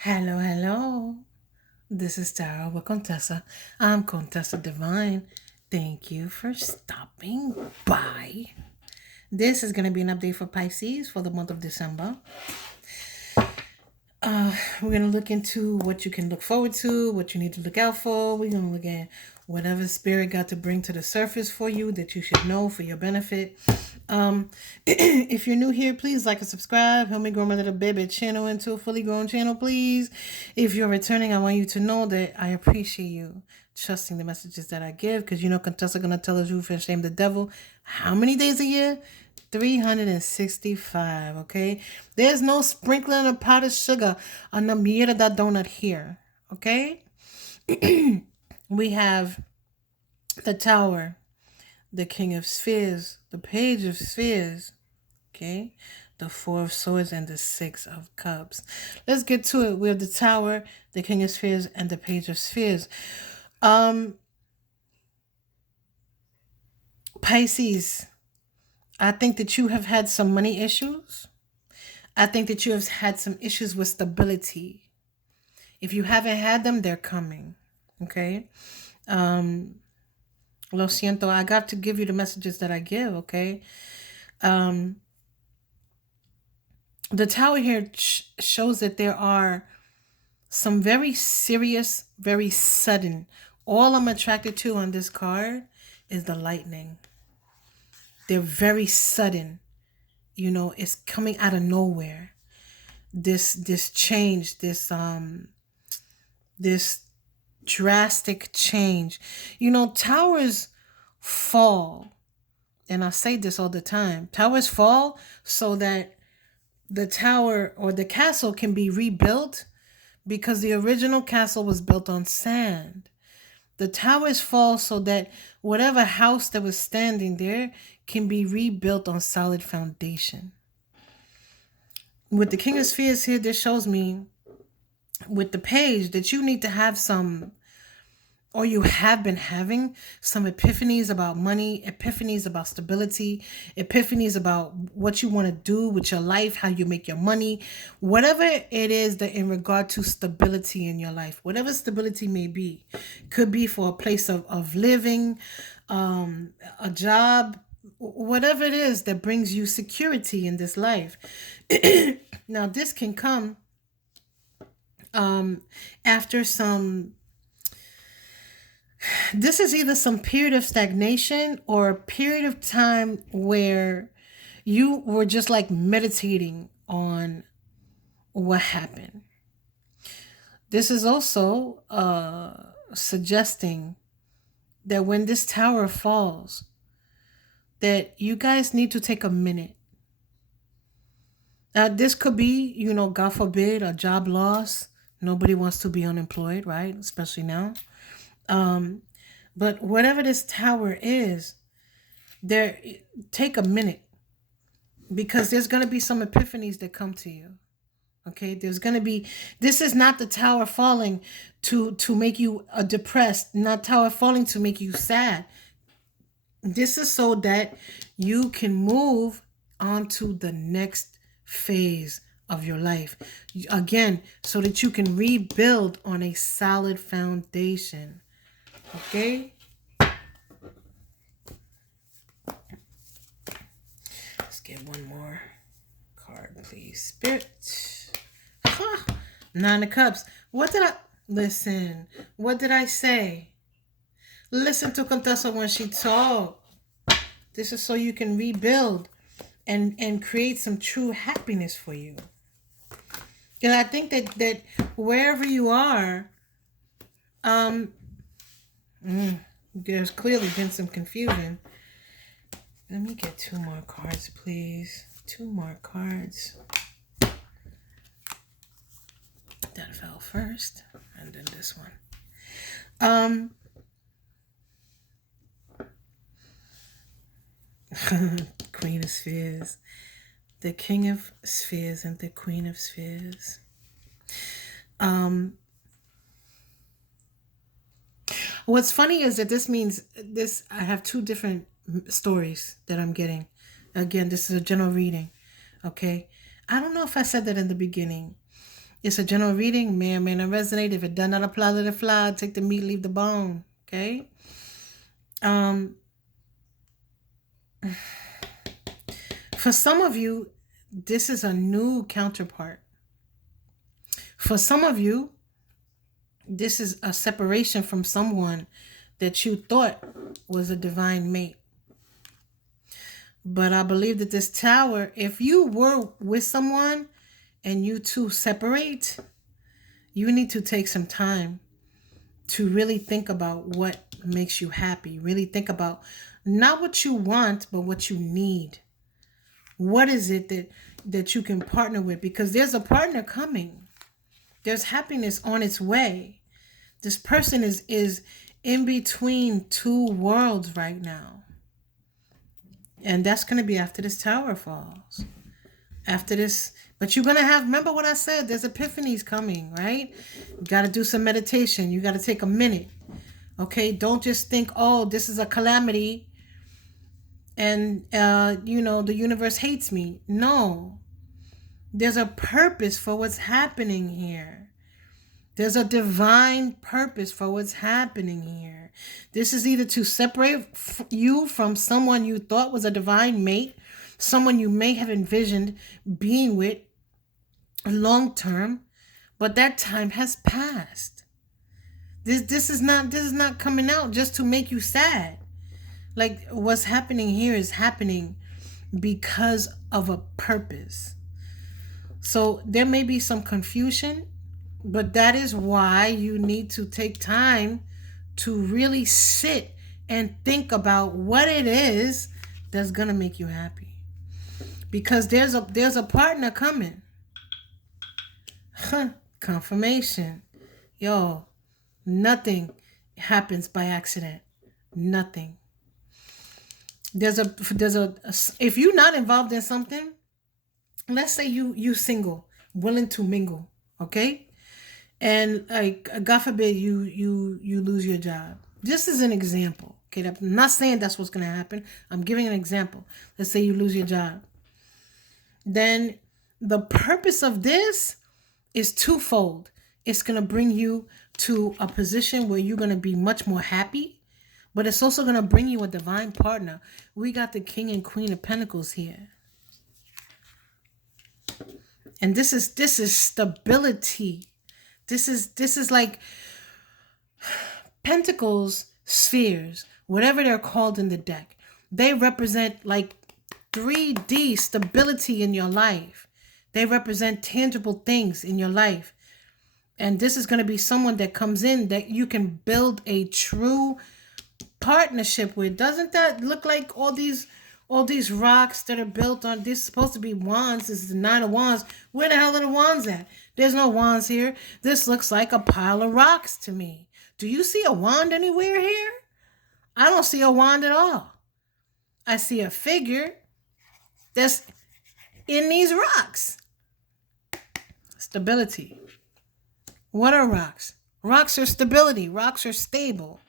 Hello, hello. This is Tara with Contessa. I'm Contessa Divine. Thank you for stopping by. This is going to be an update for Pisces for the month of December. We're going to look into what you can look forward to, what you need to look out for. We're going to look at whatever spirit got to bring to the surface for you that you should know for your benefit. If you're new here, please like and subscribe. Help me grow my little baby channel into a fully grown channel, please. If you're returning, I want you to know that I appreciate you trusting the messages that I give, because you know Contessa gonna tell us you and shame the devil how many days a year? 365, okay? There's no sprinkling of powdered sugar on the mierda donut here, okay? We have the Tower, the King of Spheres, the Page of Spheres, okay? The Four of Swords and the Six of Cups. Let's get to it. We have the Tower, the King of Spheres, and the Page of Spheres. Pisces, I think that you have had some money issues. I think that you have had some issues with stability. If you haven't had them, they're coming. Okay? Lo siento, I got to give you the messages that I give, okay? The Tower here shows that there are some very serious, very sudden. All I'm attracted to on this card is the lightning. They're very sudden. You know, it's coming out of nowhere. This change, this drastic change. You know, towers fall, and I say this all the time. Towers fall so that the tower or the castle can be rebuilt, because the original castle was built on sand. The towers fall so that whatever house that was standing there can be rebuilt on solid foundation. With the King of Spheres here, this shows me with the page that you need to have some, or you have been having some epiphanies about money, epiphanies about stability, epiphanies about what you want to do with your life, how you make your money, whatever it is that in regard to stability in your life, whatever stability may be, could be for a place of living, a job, whatever it is that brings you security in this life. Now, this can come after this is either some period of stagnation or a period of time where you were just like meditating on what happened. This is also suggesting that when this tower falls, that you guys need to take a minute. This could be, you know, God forbid, a job loss. Nobody wants to be unemployed, right? Especially now. But whatever this tower is, there, take a minute, because there's going to be some epiphanies that come to you. Okay, there's going to be, this is not the tower falling to make you depressed, not tower falling to make you sad. This is so that you can move on to the next phase of your life. Again, so that you can rebuild on a solid foundation. Okay? Let's get one more card, please. Spirit. Nine of Cups. What did I... Listen. What did I say? Listen to Contessa when she talks. This is so you can rebuild and create some true happiness for you. And I think that wherever you are, there's clearly been some confusion. Let me get two more cards, please. Two more cards. That fell first, and then this one. Queen of Spheres, the King of Spheres, and the Queen of Spheres. What's funny is that this means this. I have two different stories that I'm getting. Again, this is a general reading. Okay, I don't know if I said that in the beginning. It's a general reading. May or may not resonate. If it does not apply, let it fly. Take the meat, leave the bone. Okay? For some of you, this is a new counterpart. For some of you, this is a separation from someone that you thought was a divine mate. But I believe that this tower, if you were with someone and you two separate, you need to take some time to really think about what makes you happy. Really think about not what you want, but what you need. What is it that you can partner with? Because there's a partner coming. There's happiness on its way. This person is in between two worlds right now. And that's going to be after this tower falls. After this, but you're going to have, remember what I said, there's epiphanies coming, right? You got to do some meditation. You got to take a minute. Okay? Don't just think, oh, this is a calamity and, the universe hates me. No. There's a purpose for what's happening here. There's a divine purpose for what's happening here. This is either to separate you from someone you thought was a divine mate, someone you may have envisioned being with long term, but that time has passed. This is not coming out just to make you sad. Like, what's happening here is happening because of a purpose. So there may be some confusion, but that is why you need to take time to really sit and think about what it is that's going to make you happy. Because there's a partner coming. Confirmation. Yo, nothing happens by accident. Nothing. If you're not involved in something, let's say you single, willing to mingle, okay? And like, God forbid you lose your job. This is an example, okay? I'm not saying that's what's going to happen. I'm giving an example. Let's say you lose your job. Then the purpose of this is twofold. It's going to bring you to a position where you're going to be much more happy, but it's also going to bring you a divine partner. We got the King and Queen of Pentacles here. And this is stability. This is like pentacles, spheres, whatever they're called in the deck. They represent like 3D stability in your life. They represent tangible things in your life. And this is going to be someone that comes in that you can build a true partnership with. Doesn't that look like all these rocks that are built on, this is supposed to be wands. This is the 9 of wands. Where the hell are the wands at? There's no wands here. This looks like a pile of rocks to me. Do you see a wand anywhere here? I don't see a wand at all. I see a figure that's in these rocks. Stability. What are rocks? Rocks are stability. Rocks are stable.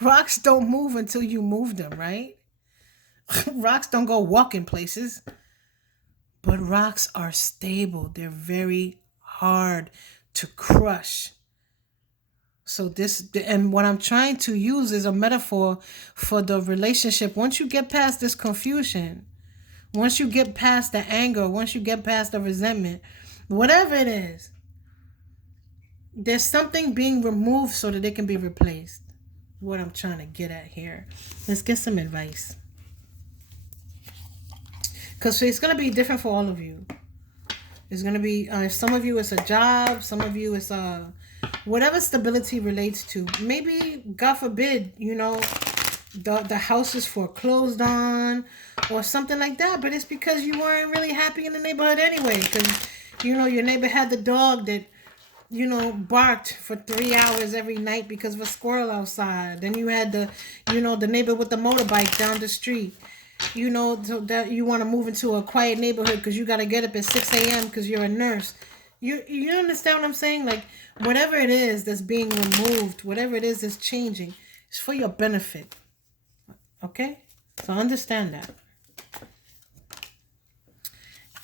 Rocks don't move until you move them, right? Rocks don't go walking places. But rocks are stable. They're very hard to crush. So and what I'm trying to use is a metaphor for the relationship. Once you get past this confusion, once you get past the anger, once you get past the resentment, whatever it is, there's something being removed so that it can be replaced. What I'm trying to get at here. Let's get some advice. Because it's going to be different for all of you. It's going to be, some of you it's a job, some of you it's whatever stability relates to. Maybe, God forbid, the house is foreclosed on or something like that. But it's because you weren't really happy in the neighborhood anyway. Because, your neighbor had the dog that, barked for 3 hours every night because of a squirrel outside. Then you had the neighbor with the motorbike down the street. So that you want to move into a quiet neighborhood because you got to get up at 6 a.m. because you're a nurse. You understand what I'm saying? Like, whatever it is that's being removed, whatever it is that's changing, it's for your benefit. Okay? So understand that.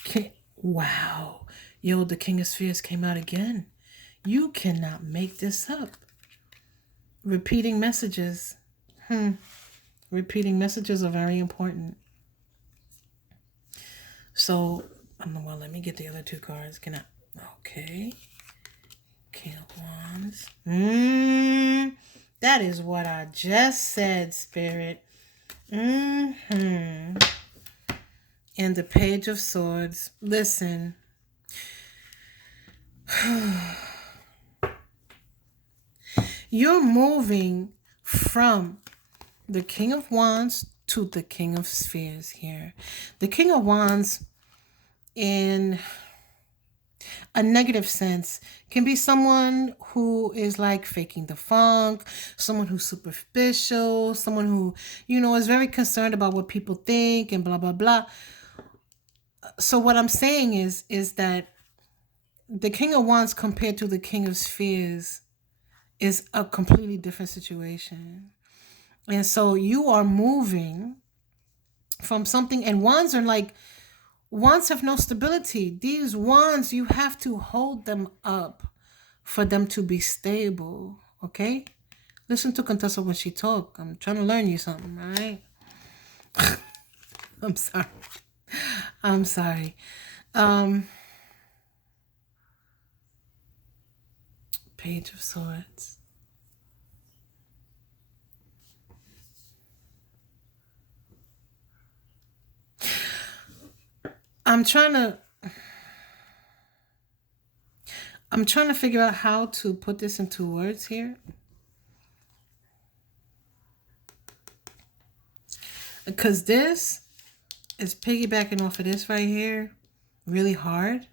Okay. Wow. Yo, the King of Spheres came out again. You cannot make this up. Repeating messages. Repeating messages are very important. So, well, let me get the other two cards. Can I? Okay. King of Wands. That is what I just said, Spirit. And the Page of Swords. Listen. You're moving from the King of Wands to the King of Spheres here. The King of Wands, in a negative sense, can be someone who is like faking the funk, someone who's superficial, someone who, is very concerned about what people think and blah, blah, blah. So what I'm saying is that the King of Wands compared to the King of Spheres is a completely different situation. And so you are moving from something, and wands have no stability. These wands, you have to hold them up for them to be stable, okay? Listen to Contessa when she talk. I'm trying to learn you something, all right? I'm sorry. Page of Swords. I'm trying to figure out how to put this into words here. Because this is piggybacking off of this right here really hard.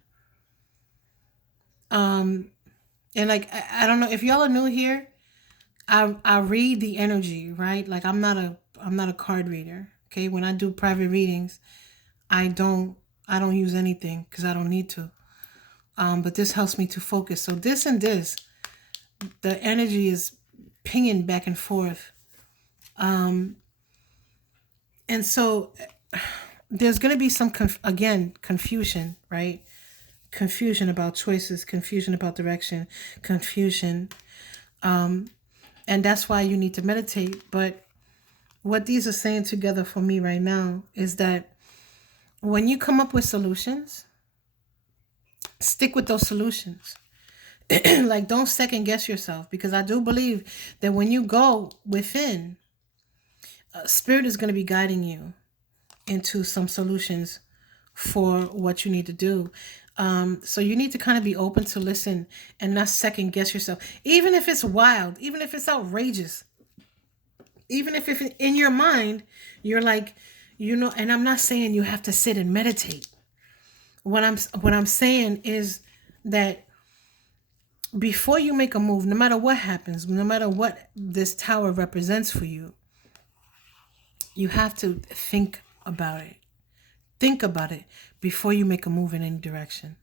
And like, I don't know if y'all are new here. I read the energy, right? Like I'm not a card reader. Okay. When I do private readings, I don't use anything because I don't need to. But this helps me to focus. So this and this, the energy is pinging back and forth. And so there's going to be some, confusion, right? Confusion about choices, confusion about direction, confusion. And that's why you need to meditate. But what these are saying together for me right now is that when you come up with solutions, stick with those solutions. Like, don't second guess yourself, because I do believe that when you go within, Spirit is going to be guiding you into some solutions for what you need to do. So you need to kind of be open to listen and not second guess yourself. Even if it's wild, even if it's outrageous, even if in your mind, you're like, and I'm not saying you have to sit and meditate. What I'm saying is that before you make a move, no matter what happens, no matter what this tower represents for you, you have to think about it. Think about it before you make a move in any direction.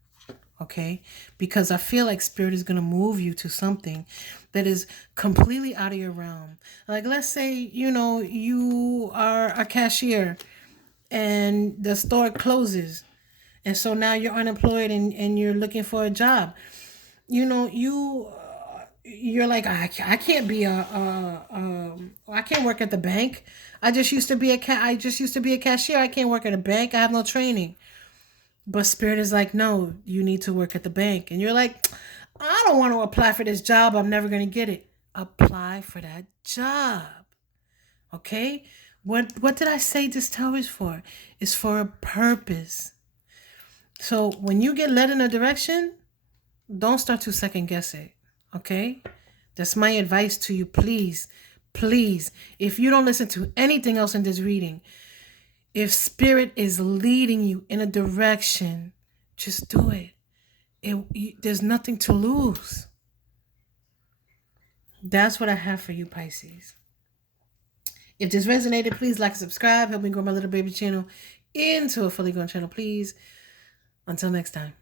Okay? Because I feel like Spirit is going to move you to something that is completely out of your realm. Like, let's say, you are a cashier and the store closes. And so now you're unemployed and you're looking for a job. You're like, I can't be I can't work at the bank. I just used to be a cashier. I can't work at a bank. I have no training. But Spirit is like, no, you need to work at the bank. And you're like, I don't want to apply for this job. I'm never going to get it. Apply for that job. Okay? What did I say this tower is for? It's for a purpose. So when you get led in a direction, don't start to second guess it. Okay? That's my advice to you. Please, if you don't listen to anything else in this reading, if Spirit is leading you in a direction, just do it. There's nothing to lose. That's what I have for you, Pisces. If this resonated, please like and subscribe. Help me grow my little baby channel into a fully grown channel, please. Until next time.